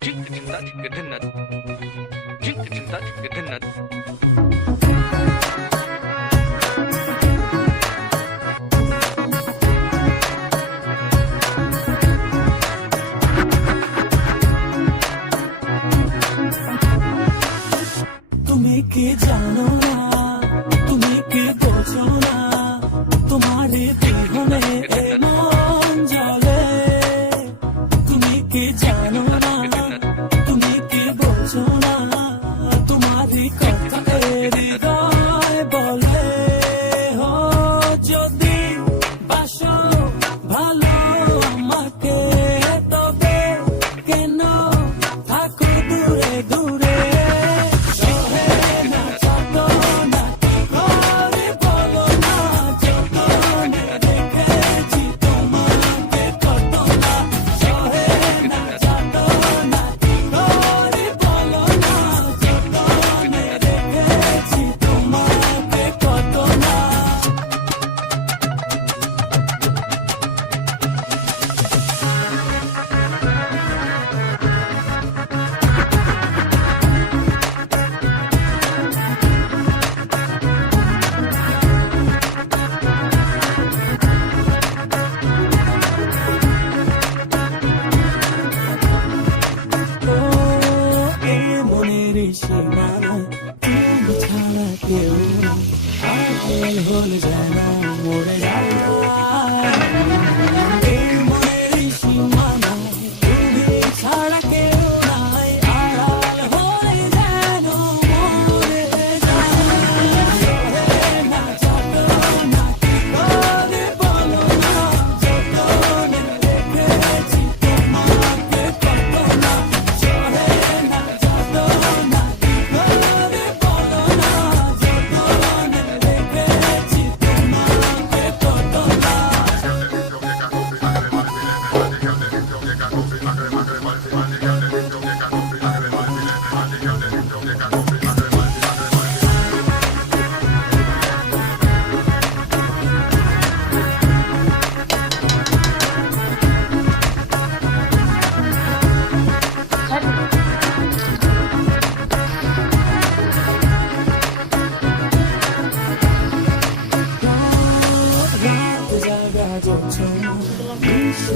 তুমি কি জানো না, তুমি কি বোঝো না, তোমার বিহনে এ মন জ্বলে। তুমি কি জানো না, তুমি কি বোঝো না, তোমার কথা হৃদয় বলে। হো যদি বাসো ভালো আমাকে, তবে কেন থাকো দূরে দূরে। সীমানায় তুমি ছাড়া কেউ পাগল হলে যেন মরে যায়। এই মনের সীমানায় তুমি ছাড়া কেউ নাই, আড়াল হলে যেন মরে যায়। না যাতো না কি করে বলো না, যতনে রেখেছি তোমাকে কত না।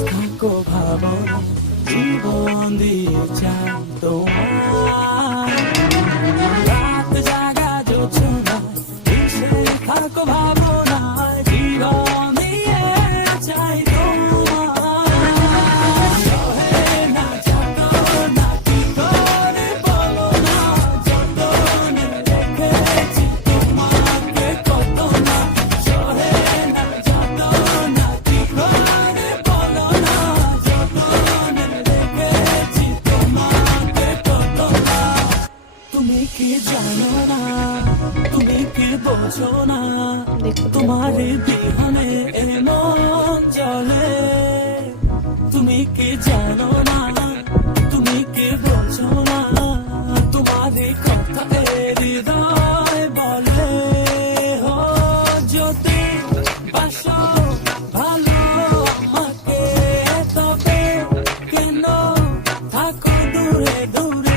থাকো ভাবনা, জীবন দিয়ে চাই তোমার। রাত জাগা জোছনা, থাকো ভাবনা, জীবন দিয়ে চাই তোমার। না যাতো না কি করে বলো না, যতনে রেখেছি তোমাকে কত না। না যাতো না কি করে বলো না, যতনে রেখেছি তোমাকে কত না। তুমি কি জানো না, তুমি কি বোঝো না, তোমার বিহনে এ মন জ্বলে। তুমি কি জানো না, তুমি কি বোঝো না, তোমার কথা হৃদয় বলে। হো যদি বাসো ভালো আমাকে, তবে কেন থাকো দূরে দূরে।